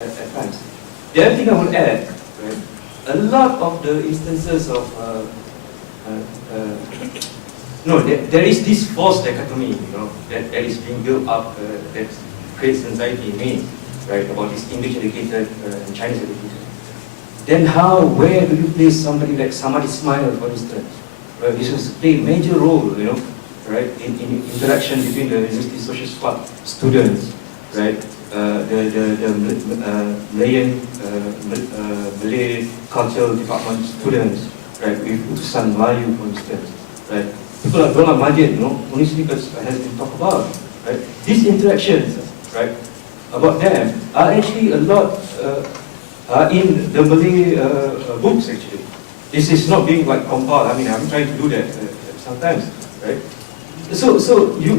at times. The other thing I would add, right, a lot of the instances of there is this false dichotomy, that is being built up, that creates anxiety in me, right, about this English educated and Chinese educated. Then where do you place somebody like Samad Ismail, for instance? Right, this has played a major role, right, in interaction between the University Social Squad students, right, the Malay Cultural Department students, right, with Utusan Melayu, for instance, right. People like Dola Majid, only speakers has been talked about, right. These interactions, right, about them are actually a lot in the Malay books, actually. This is not being like compiled. I mean, I'm trying to do that sometimes, right? So you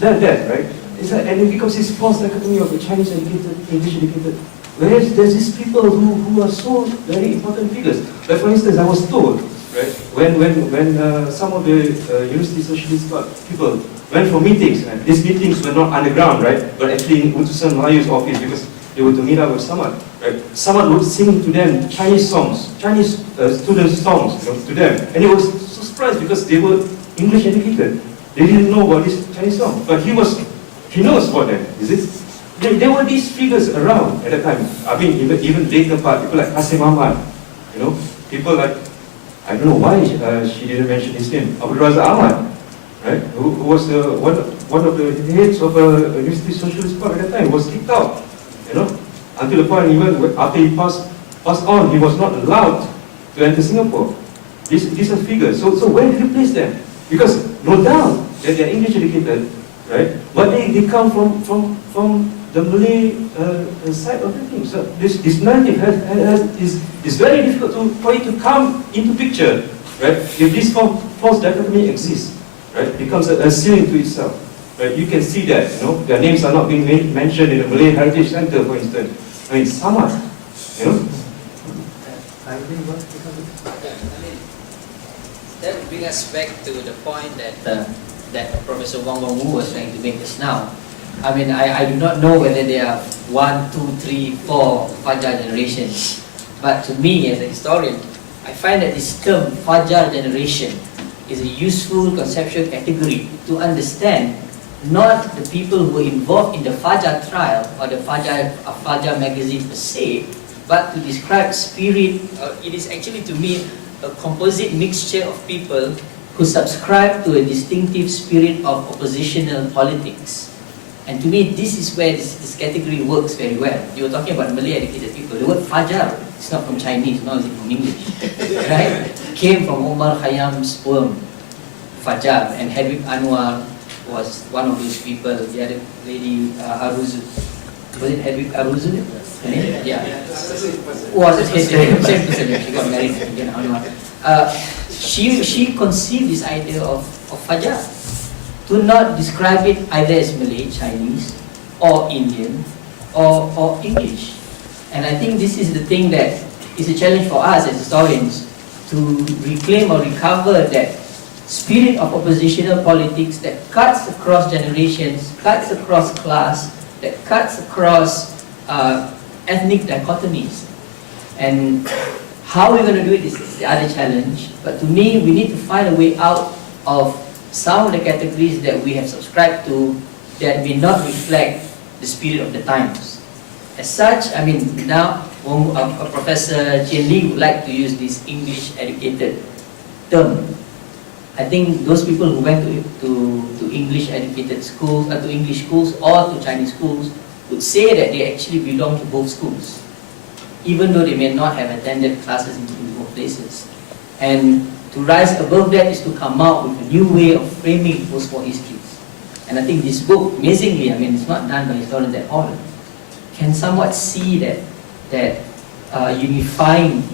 learn that, right? It's like, and it becomes this false dichotomy of the Chinese educated, English educated. Whereas there's these people who are so very important figures. Like, for instance, I was told, right, when some of the University Socialist people went for meetings, and these meetings were not underground, right, but actually in Utusan Melayu's office, because they were to meet up with Samad, right? Samad would sing to them Chinese songs, Chinese students' songs, to them, and he was so surprised because they were English educated. They didn't know about this Chinese song, but he knows about them. Is it? There were these figures around at that time. I mean, even later part, people like Qasim Ahmad, people like, I don't know why she didn't mention his name, Abdul Razak Ahmad, right? Who was one of the heads of a University Socialist Club at that time, was kicked out. Until the point even after he passed on, he was not allowed to enter Singapore. These are figures. So where did you place them? Because no doubt that they are English educated, right? But they come from the Malay side of the thing. So this narrative is very difficult for it to come into picture, right? If this false dichotomy exists, right, it becomes a ceiling to itself. Right, you can see that, their names are not being mentioned in the Malay Heritage Center, for instance. I mean, Samad, That would bring us back to the point that Professor Wang Wu was trying to make just now. I mean, I do not know whether there are 1, 2, 3, 4 Fajar generations, but to me as a historian, I find that this term Fajar Generation is a useful conceptual category to understand not the people who were involved in the Fajar trial or the Fajar magazine per se, but to describe spirit. It is actually, to me, a composite mixture of people who subscribe to a distinctive spirit of oppositional politics. And to me, this is where this category works very well. You were talking about Malay educated people. The word Fajar, it's not from Chinese, nor is it from English. Right? It came from Omar Khayyam's poem, Fajar, and Hedwig Anwar was one of those people. The other lady, Aruzu. Was it Hedwig Aruzu? Yeah. Was it same person? She got married again, Anwar. She conceived this idea of Fajar, to not describe it either as Malay, Chinese, or Indian, or English. And I think this is the thing that is a challenge for us as historians, to reclaim or recover that spirit of oppositional politics that cuts across generations, cuts across class, that cuts across ethnic dichotomies. And how we're going to do it is the other challenge. But to me, we need to find a way out of some of the categories that we have subscribed to that may not reflect the spirit of the times. As such, I mean, now Professor Chien Lee would like to use this English educated term. I think those people who went to English educated schools, to English schools or to Chinese schools would say that they actually belong to both schools, even though they may not have attended classes in both places. And to rise above that is to come out with a new way of framing post-war histories. And I think this book, amazingly, I mean, it's not done by historians at all, can somewhat see that unifying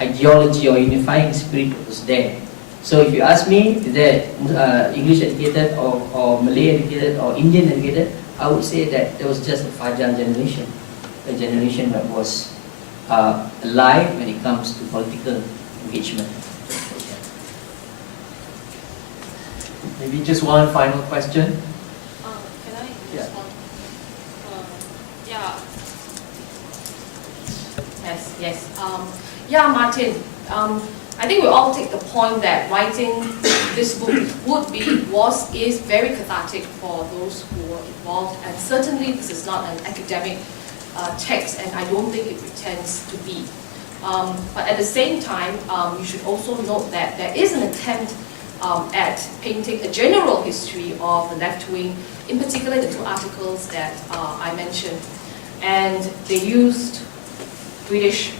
ideology or unifying spirit was there. So if you ask me, is there English educated or Malay educated or Indian educated, I would say that there was just a Fajar generation, a generation that was alive when it comes to political engagement. Maybe just one final question. Can I Yeah. respond? Yeah. Yes. Yeah, Martin. I think we all take the point that writing this book is very cathartic for those who were involved, and certainly this is not an academic text, and I don't think it pretends to be. But at the same time, you should also note that there is an attempt at painting a general history of the left wing, in particular the two articles that I mentioned. And they used British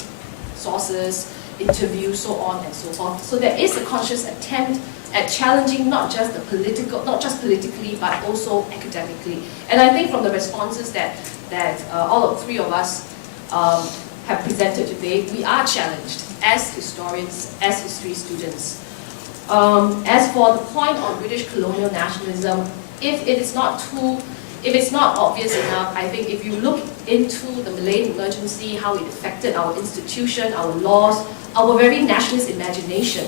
sources, interviews, so on and so forth. So there is a conscious attempt at challenging not just politically, but also academically. And I think from the responses that all three of us have presented today, we are challenged as historians, as history students. As for the point on British colonial nationalism, if it's not obvious enough, I think if you look into the Malayan emergency, how it affected our institution, our laws, our very nationalist imagination,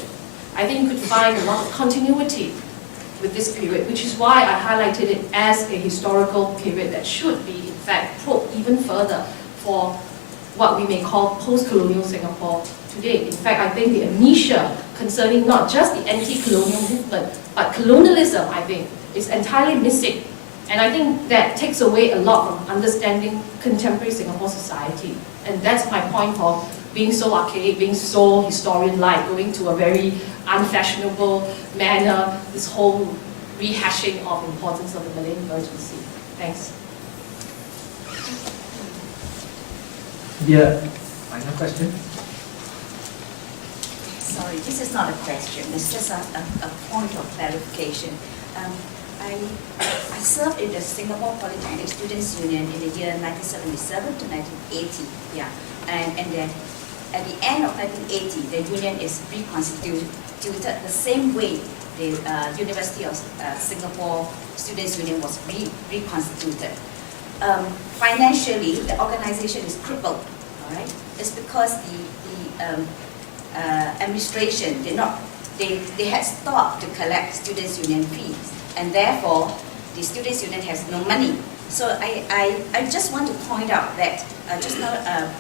I think you could find a lot of continuity with this period, which is why I highlighted it as a historical period that should be, in fact, probed even further for what we may call post-colonial Singapore today. In fact, I think the amnesia concerning not just the anti-colonial movement, but colonialism, I think, is entirely missing. And I think that takes away a lot from understanding contemporary Singapore society. And that's my point for being so archaic, being so historian-like, going to a very unfashionable manner, this whole rehashing of importance of the Malayan emergency. Thanks. Yeah, final question? Sorry, this is not a question, it's just a point of clarification. I served in the Singapore Polytechnic Students' Union in the year 1977 to 1980, yeah. And then at the end of 1980, the union is reconstituted the same way the University of Singapore Students' Union was reconstituted. Financially, the organization is crippled, all right? It's because the administration they had stopped to collect students' union fees, and therefore the students' union has no money. So I just want to point out that just now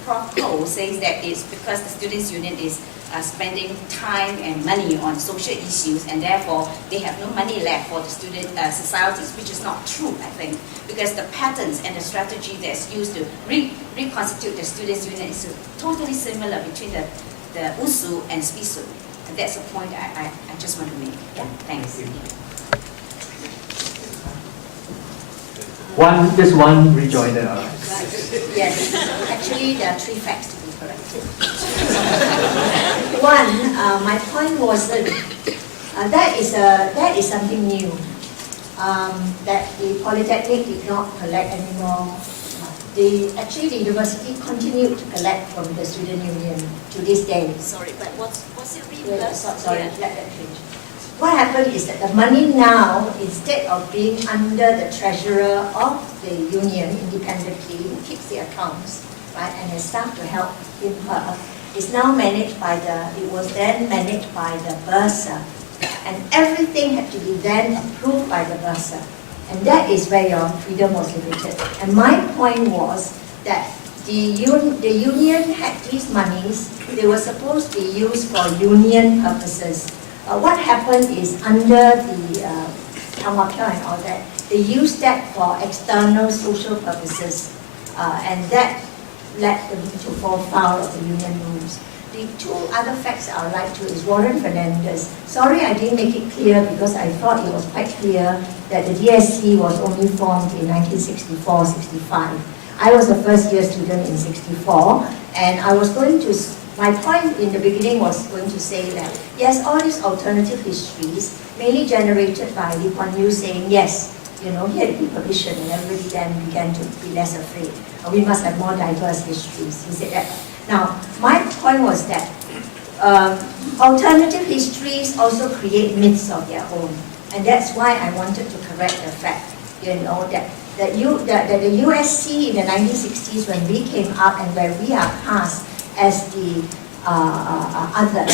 Prof. Ho says that it's because the students' union is spending time and money on social issues, and therefore they have no money left for the student societies, which is not true, I think, because the patterns and the strategy that's used to reconstitute the students' union is totally similar between the USU and SPISU. And that's a point I just want to make. Yeah, thanks. Just one rejoinder. Right. Yes, actually there are three facts to be corrected. One, my point was that that is something new, that the Polytechnic did not collect anymore. Actually the university continued to collect from the student union to this day. Sorry, but what's it reimbursed? Sorry, let that change. What happened is that the money now, instead of being under the treasurer of the union independently, who keeps the accounts, right, and has staff to help him, her, is now managed by it was then managed by the bursar. And everything had to be then approved by the bursar. And that is where your freedom was limited. And my point was that the union had these monies, they were supposed to be used for union purposes. What happened is under the Tamapia and all that, they used that for external social purposes, and that led them to fall foul of the union rules. The two other facts I would like to is Warren Fernandez. Sorry I didn't make it clear because I thought it was quite clear that the DSC was only formed in 1964-65. I was a first year student in 64, and I was going to, my point in the beginning was going to say that, yes, all these alternative histories, mainly generated by Lee Kuan Yew saying, yes, you know, he had to be permission, and everybody then began to be less afraid. We must have more diverse histories. He said that. Now, my point was that alternative histories also create myths of their own. And that's why I wanted to correct the fact, you know, that the USC in the 1960s, when we came up and where we are cast as the other,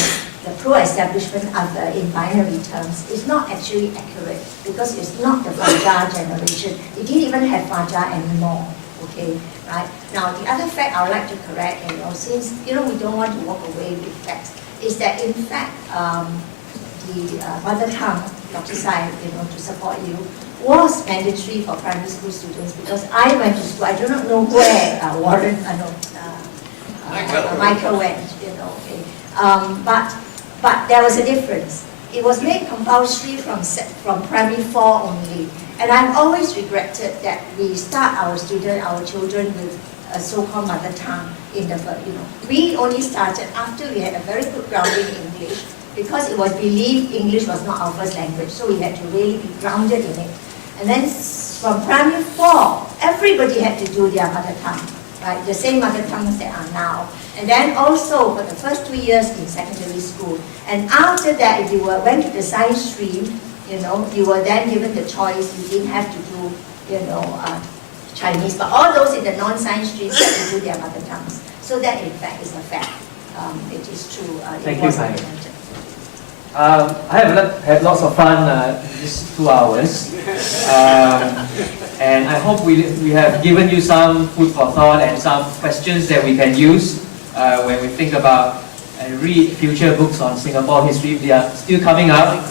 the pro-establishment other in binary terms, is not actually accurate because it's not the Fajar generation. It didn't even have Fajar anymore. Okay, right? Now, the other fact I would like to correct, since, we don't want to walk away with facts, is that in fact, the mother tongue, Dr. Sai, to support you, was mandatory for primary school students because I went to school, I do not know where Michael went, okay. But there was a difference. It was made compulsory from primary 4 only. And I've always regretted that we start our children with a so-called mother tongue in the, We only started after we had a very good grounding in English because it was believed English was not our first language, so we had to really be grounded in it. And then from primary 4, everybody had to do their mother tongue, right? The same mother tongues that are now. And then also for the first 2 years in secondary school. And after that, if you went to the science stream, you were then given the choice. You didn't have to do, Chinese, but all those in the non-science streams had to do their mother tongues. So that in fact is a fact. It is true. Thank you, Sai. I have had lots of fun this 2 hours, and I hope we have given you some food for thought and some questions that we can use when we think about and read future books on Singapore history. They are still coming up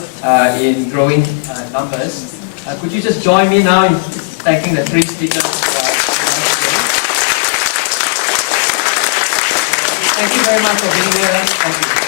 in growing numbers. Could you just join me now in thanking the 3 speakers? Thank you very much for being here. Thank you.